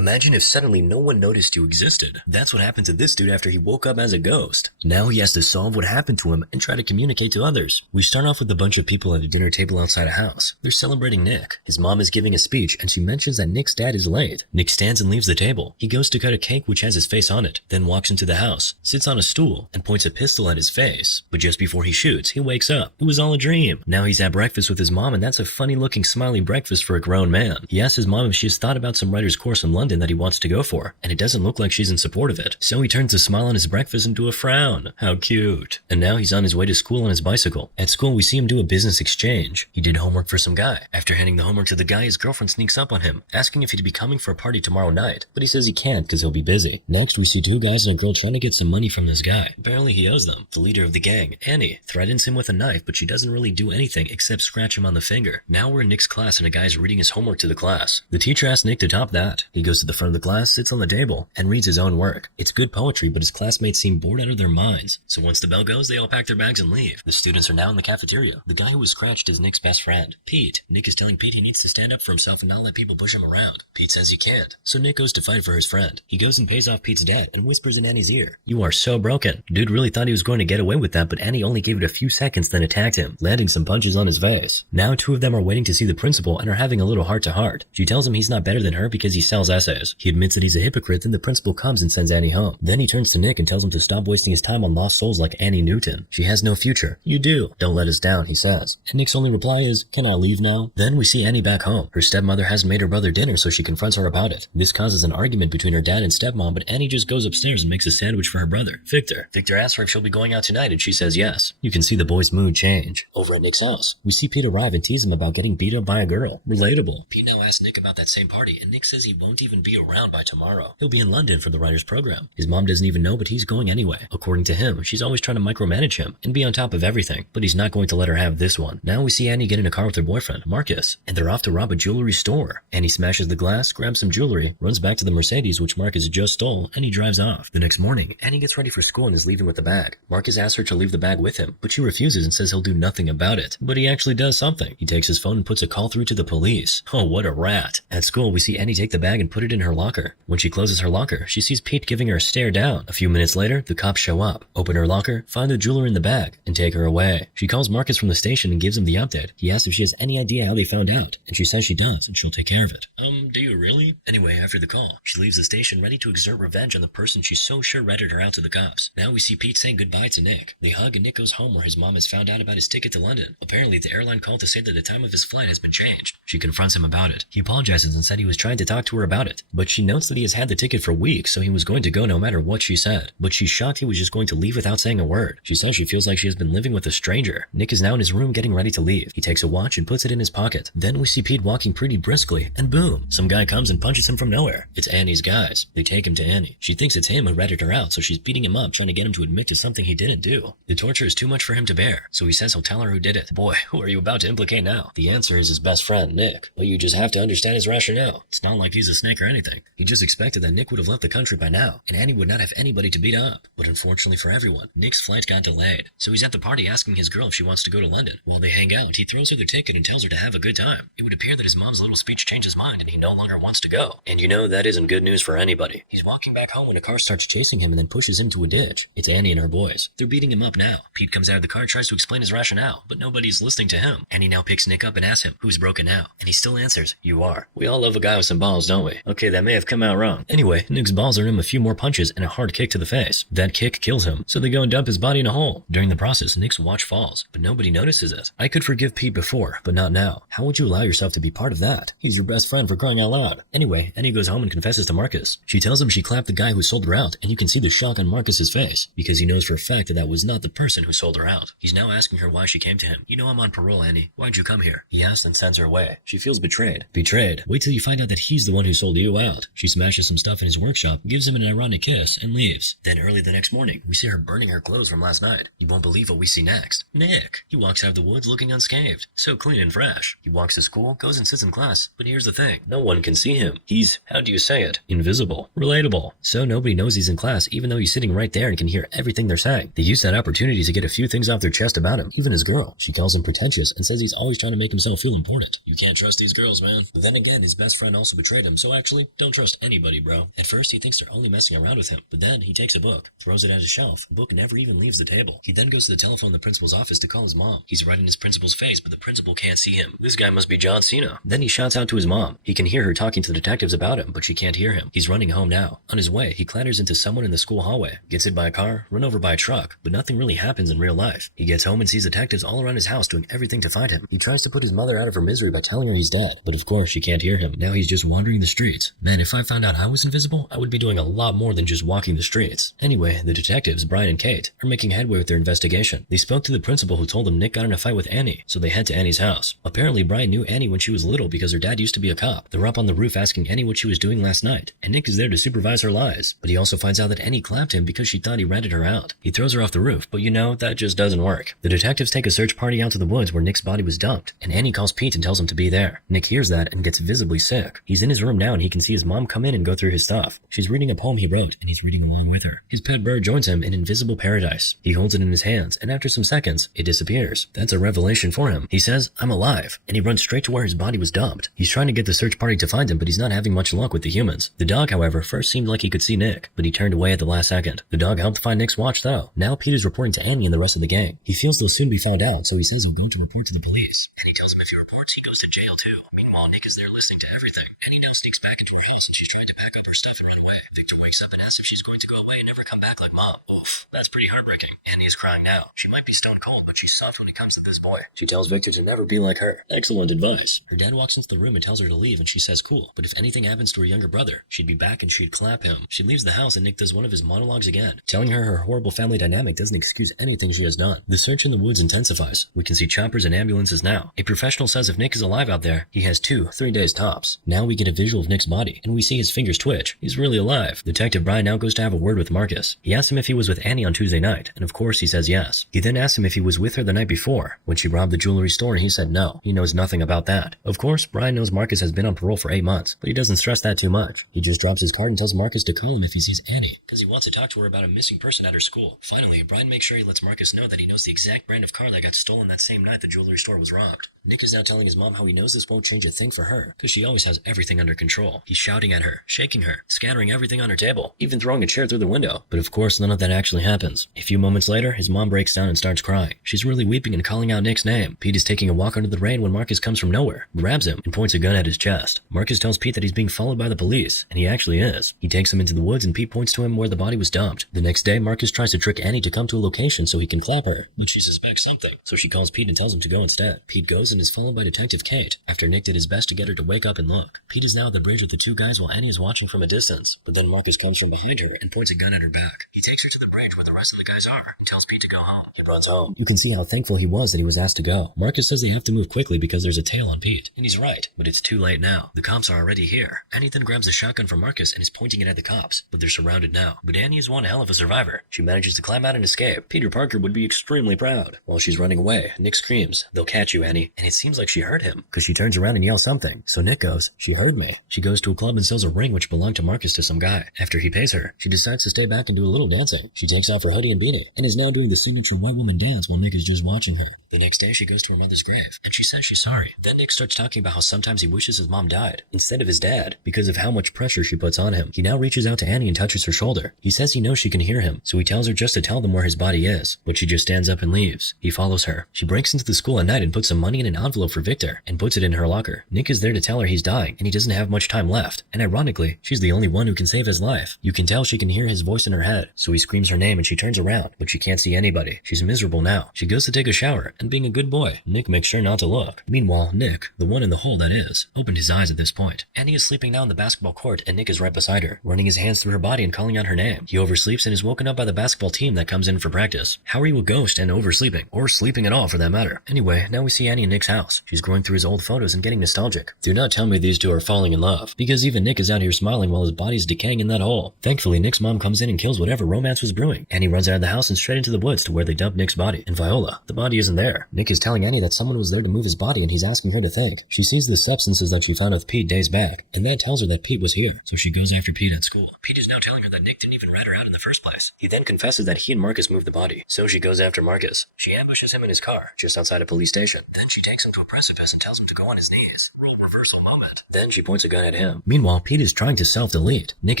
Imagine if suddenly no one noticed you existed. That's what happened to this dude after he woke up as a ghost. Now he has to solve what happened to him and try to communicate to others. We start off with a bunch of people at a dinner table outside a house. They're celebrating Nick. His mom is giving a speech and she mentions that Nick's dad is late. Nick stands and leaves the table. He goes to cut a cake which has his face on it, then walks into the house, sits on a stool, and points a pistol at his face. But just before he shoots, he wakes up. It was all a dream. Now he's at breakfast with his mom, and that's a funny looking smiley breakfast for a grown man. He asks his mom if she has thought about some writer's course in London that he wants to go for, and it doesn't look like she's in support of it. So he turns a smile on his breakfast into a frown. How cute. And now he's on his way to school on his bicycle. At school, we see him do a business exchange. He did homework for some guy. After handing the homework to the guy, his girlfriend sneaks up on him, asking if he'd be coming for a party tomorrow night, but he says he can't because he'll be busy. Next, we see two guys and a girl trying to get some money from this guy. Apparently he owes them. The leader of the gang, Annie, threatens him with a knife, but she doesn't really do anything except scratch him on the finger. Now we're in Nick's class and a guy's reading his homework to the class. The teacher asks Nick to top that. He goes to the front of the class, sits on the table, and reads his own work. It's good poetry, but his classmates seem bored out of their minds. So once the bell goes, they all pack their bags and leave. The students are now in the cafeteria. The guy who was scratched is Nick's best friend, Pete. Nick is telling Pete he needs to stand up for himself and not let people push him around. Pete says he can't, so Nick goes to fight for his friend. He goes and pays off Pete's debt and whispers in Annie's ear, "You are so broken." Dude really thought he was going to get away with that, but Annie only gave it a few seconds then attacked him, landing some punches on his face. Now two of them are waiting to see the principal and are having a little heart-to-heart. She tells him he's not better than her because he sells essays. He admits that he's a hypocrite, then the principal comes and sends Annie home. Then he turns to Nick and tells him to stop wasting his time on lost souls like Annie Newton. She has no future. You do. Don't let us down, he says. And Nick's only reply is, "Can I leave now?" Then we see Annie back home. Her stepmother hasn't made her brother dinner, so she confronts her about it. This causes an argument between her dad and stepmom, but Annie just goes upstairs and makes a sandwich for her brother, Victor. Victor asks her if she'll be going out tonight, and she says yes. You can see the boy's mood change. Over at Nick's house, we see Pete arrive and tease him about getting beat up by a girl. Relatable. Pete now asks Nick about that same party, and Nick says he won't even be around by tomorrow. He'll be in London for the writer's program. His mom doesn't even know, but he's going anyway. According to him, she's always trying to micromanage him and be on top of everything, but he's not going to let her have this one. Now we see Annie get in a car with her boyfriend, Marcus, and they're off to rob a jewelry store. Annie smashes the glass, grabs some jewelry, runs back to the Mercedes which Marcus just stole, and he drives off. The next morning, Annie gets ready for school and is leaving with the bag. Marcus asks her to leave the bag with him, but she refuses and says he'll do nothing about it. But he actually does something. He takes his phone and puts a call through to the police. Oh, what a rat. At school, we see Annie take the bag and put it in her locker. When she closes her locker, she sees Pete giving her a stare down. A few minutes later, the cops show up, open her locker, find the jewelry in the bag, and take her away. She calls Marcus from the station and gives him the update. He asks if she has any idea how they found out, and she says she does, and she'll take care of it. Do you really? Anyway, after the call, she leaves the station ready to exert revenge on the person she's so sure ratted her out to the cops. Now we see Pete saying goodbye to Nick. They hug and Nick goes home where his mom has found out about his ticket to London. Apparently, the airline called to say that the time of his flight has been changed. She confronts him about it. He apologizes and said he was trying to talk to her about it, but she notes that he has had the ticket for weeks, so he was going to go no matter what she said. But she's shocked he was just going to leave without saying a word. She says she feels like she has been living with a stranger. Nick is now in his room getting ready to leave. He takes a watch and puts it in his pocket. Then we see Pete walking pretty briskly, and boom, some guy comes and punches him from nowhere. It's Annie's guys. They take him to Annie. She thinks it's him who ratted her out, so she's beating him up, trying to get him to admit to something he didn't do. The torture is too much for him to bear, so he says he'll tell her who did it. Boy, who are you about to implicate now? The answer is his best friend, Nick. But you just have to understand his rationale. It's not like he's a snake or anything. He just expected that Nick would have left the country by now, and Annie would not have anybody to beat up. But unfortunately for everyone, Nick's flight got delayed, so he's at the party asking his girl if she wants to go to London. While they hang out, he throws her the ticket and tells her to have a good time. It would appear that his mom's little speech changed his mind and he no longer wants to go. And you know that isn't good news for anybody. He's walking back home when a car starts chasing him and then pushes him to a ditch. It's Annie and her boys. They're beating him up now. Pete comes out of the car and tries to explain his rationale, but nobody's listening to him. Annie now picks Nick up and asks him, "Who's broken now?" And he still answers, "You are." We all love a guy with some balls, don't we? Okay, that may have come out wrong. Anyway, Nick's balls earn him a few more punches and a hard kick to the face. That kick kills him, so they go and dump his body in a hole. During the process, Nick's watch falls, but nobody notices it. I could forgive Pete before, but not now. How would you allow yourself to be part of that? He's your best friend, for crying out loud. Anyway, Annie goes home and confesses to Marcus. She tells him she clapped the guy who sold her out, and you can see the shock on Marcus's face, because he knows for a fact that that was not the person who sold her out. He's now asking her why she came to him. "You know I'm on parole, Annie. Why'd you come here?" He asks and sends her away. She feels betrayed. Betrayed? Wait till you find out that he's the one who sold you out. She smashes some stuff in his workshop, gives him an ironic kiss, and leaves. Then early the next morning, we see her burning her clothes from last night. You won't believe what we see next. Nick. He walks out of the woods looking unscathed. So clean and fresh. He walks to school, goes and sits in class, but here's the thing. No one can see him. He's, how do you say it? Invisible. Relatable. So nobody knows he's in class, even though he's sitting right there and can hear everything they're saying. They use that opportunity to get a few things off their chest about him, even his girl. She calls him pretentious and says he's always trying to make himself feel important. You can't trust these girls, man. But then again, his best friend also betrayed him, so actually, don't trust anybody, bro. At first, he thinks they're only messing around with him, but then he takes a book, throws it at his shelf. The book never even leaves the table. He then goes to the telephone in the principal's office to call his mom. He's right in his principal's face, but the principal can't see him. This guy must be John Cena. Then he shouts out to his mom. He can hear her talking to the detectives about him, but she can't hear him. He's running home now. On his way, he clatters into someone in the school hallway, gets hit by a car, run over by a truck, but nothing really happens in real life. He gets home and sees detectives all around his house doing everything to find him. He tries to put his mother out of her misery by telling her he's dead, but of course she can't hear him. Now he's just wandering the streets. Man, if I found out I was invisible, I would be doing a lot more than just walking the streets. Anyway, the detectives, Brian and Kate, are making headway with their investigation. They spoke to the principal who told them Nick got in a fight with Annie, so they head to Annie's house. Apparently, Brian knew Annie when she was little because her dad used to be a cop. They're up on the roof asking Annie what she was doing last night, and Nick is there to supervise her lies. But he also finds out that Annie clapped him because she thought he ratted her out. He throws her off the roof, but you know, that just doesn't work. The detectives take a search party out to the woods where Nick's body was dumped, and Annie calls Pete and tells him to be there. Nick hears that and gets visibly sick. He's in his room now and he can see his mom come in and go through his stuff. She's reading a poem he wrote, and he's reading along with her. His pet bird joins him in invisible paradise. He holds it in his hands, and after some seconds, it disappears. That's a revelation for him. He says, "I'm alive," and he runs straight to where his body was dumped. He's trying to get the search party to find him, but he's not having much luck with the humans. The dog, however, first seemed like he could see Nick, but he turned away at the last second. The dog helped find Nick's watch, though. Now Pete is reporting to Annie and the rest of the gang. He feels they'll soon be found out, so he says he'll go to report to the police. Annie tells him if he reports, he goes to jail too. Meanwhile, Nick is there listening to everything. Annie now sneaks back into her house and she's trying to pack up her stuff and run away. Victor wakes up and asks if she's going to go away and never come back like mom. Oof, that's pretty heartbreaking. Annie is crying now. She might be stone cold, but she's soft when it comes to this boy. She tells Victor to never be like her. Excellent advice. Her dad walks into the room and tells her to leave, and she says cool, but if anything happens to her younger brother, she'd be back and she'd clap him. She leaves the house and Nick does one of his monologues again, telling her horrible family dynamic doesn't excuse anything she has done. The search in the woods intensifies. We can see choppers and ambulances now. A professional says if Nick is alive out there, he has 2-3 days tops. Now we get a visual of Nick's body, and we see his fingers twitch. He's really alive. Detective Brian now goes to have a word with Marcus. He asks him if he was with Annie on Tuesday night, and of course he says yes. He then asks him if he was with her the night before, when she robbed the jewelry store, and he said no. He knows nothing about that. Of course, Brian knows Marcus has been on parole for 8 months, but he doesn't stress that too much. He just drops his card and tells Marcus to call him if he sees Annie, because he wants to talk to her about a missing person at her school. Finally, Brian makes sure he lets Marcus know that he knows the exact brand of car that got stolen that same night the jewelry store was robbed. Nick is now telling his mom how he knows this won't change a thing for her, because she always has everything under control. He's shouting at her, shaking her, scattering everything on her table, even throwing a chair through the window. But of course, none of that actually happens. A few moments later, his mom breaks down and starts crying. She's really weeping and calling out Nick's name. Pete is taking a walk under the rain when Marcus comes from nowhere, grabs him, and points a gun at his chest. Marcus tells Pete that he's being followed by the police, and he actually is. He takes him into the woods and Pete points to him where the body was dumped. The next day, Marcus tries to trick Annie to come to a location so he can clap her, but she suspects something, so she calls Pete and tells him to go instead. Pete goes and is followed by Detective Kate, after Nick did his best to get her to wake up and look. Pete is now at the bridge with the two guys while Annie is watching from a distance, but then Marcus comes from behind her and points a gun at her back. He takes her to the bridge where the rest of the guys are and tells Pete to go home. He runs home. You can see how thankful he was that he was asked to go. Marcus says they have to move quickly because there's a tail on Pete, and he's right, but it's too late now. The cops are already here. Annie then grabs a shotgun from Marcus and is pointing it at the cops, but they're surrounded now. But Annie is one hell of a survivor. She manages to climb out and escape. Peter Parker would be extremely proud. While she's running away, Nick screams, "They'll catch you, Annie," and it seems like she heard him, because she turns around and yells something. So Nick goes, "She heard me." She goes to a club and sells a ring which belonged to Marcus to some guy. After he pays her, she decides to stay back and do a little dancing. She takes off her hoodie and beanie, and is now doing the signature white woman dance while Nick is just watching her. The next day she goes to her mother's grave, and she says she's sorry. Then Nick starts talking about how sometimes he wishes his mom died, instead of his dad, because of how much pressure she puts on him. He now reaches out to Annie and touches her shoulder. He says he knows she can hear him, so he tells her just to tell them where his body is, but she just stands up and leaves. He follows her. She breaks into the school at night and puts some money in an envelope for Victor, and puts it in her locker. Nick is there to tell her he's dying, and he doesn't have much time left, and ironically, she's the only one who can save his life. You can tell she can hear his voice in her head, so he screams her name and she turns around, but she can't see anybody. She's miserable now. She goes to take a shower, and being a good boy, Nick makes sure not to look. Meanwhile, Nick, the one in the hole that is, opened his eyes at this point. Annie is sleeping now on the basketball court, and Nick is right beside her, running his hands through her body and calling out her name. He oversleeps and is woken up by the basketball team that comes in for practice. How are you a ghost and oversleeping? Or sleeping at all for that matter? Anyway, now we see Annie in Nick's house. She's going through his old photos and getting nostalgic. Do not tell me these two are falling in love, because even Nick is out here smiling while his body's decaying in that hole. Thankfully, Nick's mom comes in and kills whatever romance was brewing. Annie runs out of the house and straight into the woods to where they dump up Nick's body, and Viola, the body isn't there. Nick is telling Annie that someone was there to move his body and he's asking her to think. She sees the substances that she found with Pete days back, and that tells her that Pete was here, so she goes after Pete at school. Pete is now telling her that Nick didn't even rat her out in the first place. He then confesses that he and Marcus moved the body, so she goes after Marcus. She ambushes him in his car, just outside a police station. Then she takes him to a precipice and tells him to go on his knees. Role reversal moment. Then she points a gun at him. Meanwhile, Pete is trying to self-delete. Nick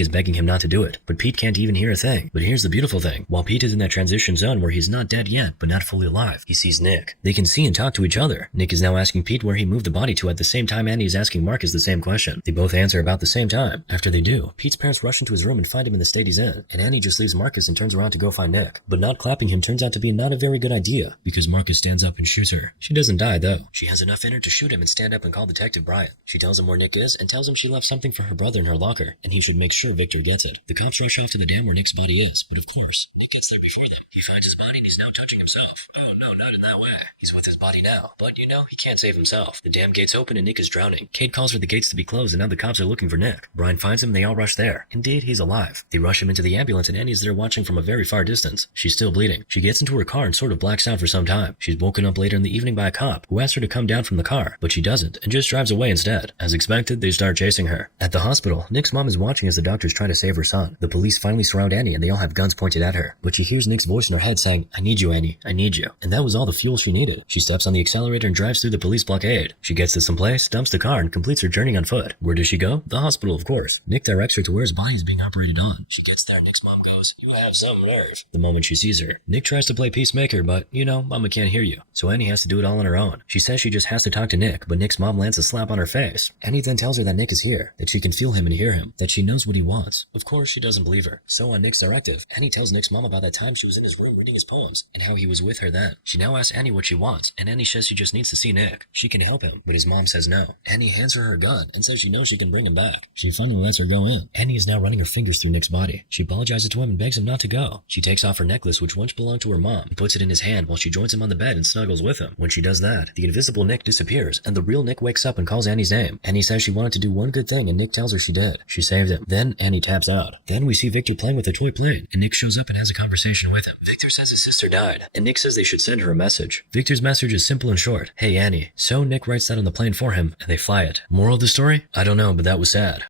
is begging him not to do it, but Pete can't even hear a thing. But here's the beautiful thing. While Pete is in that transition zone where he's not dead yet, but not fully alive, he sees Nick. They can see and talk to each other. Nick is now asking Pete where he moved the body to at the same time Annie is asking Marcus the same question. They both answer about the same time. After they do, Pete's parents rush into his room and find him in the state he's in, and Annie just leaves Marcus and turns around to go find Nick. But not clapping him turns out to be not a very good idea, because Marcus stands up and shoots her. She doesn't die though. She has enough in her to shoot him and stand up and call Detective Bryant. She tells him where Nick is and tells him she left something for her brother in her locker, and he should make sure Victor gets it. The cops rush off to the dam where Nick's body is, but of course, Nick gets there before them. He finds his body and he's now touching himself. Oh no, not in that way. He's with his body now, but you know, he can't save himself. The dam gates open and Nick is drowning. Kate calls for the gates to be closed and now the cops are looking for Nick. Brian finds him and they all rush there. Indeed, he's alive. They rush him into the ambulance and Annie's there watching from a very far distance. She's still bleeding. She gets into her car and sort of blacks out for some time. She's woken up later in the evening by a cop who asks her to come down from the car, but she doesn't and just drives away instead. As expected, they start chasing her. At the hospital, Nick's mom is watching as the doctors try to save her son. The police finally surround Annie and they all have guns pointed at her, but she hears Nick's voice in her head saying, "I need you, Annie. I need you." And that was all the fuel she needed. She steps on the accelerator and drives through the police blockade. She gets to some place, dumps the car, and completes her journey on foot. Where does she go? The hospital, of course. Nick directs her to where his body is being operated on. She gets there, Nick's mom goes, "You have some nerve," the moment she sees her. Nick tries to play peacemaker, but, you know, Mama can't hear you. So Annie has to do it all on her own. She says she just has to talk to Nick, but Nick's mom lands a slap on her face. Annie then tells her that Nick is here, that she can feel him and hear him, that she knows what he wants. Of course, she doesn't believe her. So on Nick's directive, Annie tells Nick's mom about that time she was in his room reading his poems, and how he was with her then. She now asks Annie what she wants, and Annie says she just needs to see Nick. She can help him, but his mom says no. Annie hands her gun and says she knows she can bring him back. She finally lets her go in. Annie is now running her fingers through Nick's body. She apologizes to him and begs him not to go. She takes off her necklace, which once belonged to her mom, and puts it in his hand while she joins him on the bed and snuggles with him. When she does that, the invisible Nick disappears, and the real Nick wakes up and calls Annie's name. Annie says she wanted to do one good thing, and Nick tells her she did. She saved him. Then Annie taps out. Then we see Victor playing with a toy plane, and Nick shows up and has a conversation with him. Victor says his sister died, and Nick says they should send her a message. Victor's message is simple and short. "Hey Annie." So Nick writes that on the plane for him, and they fly it. Moral of the story? I don't know, but that was sad.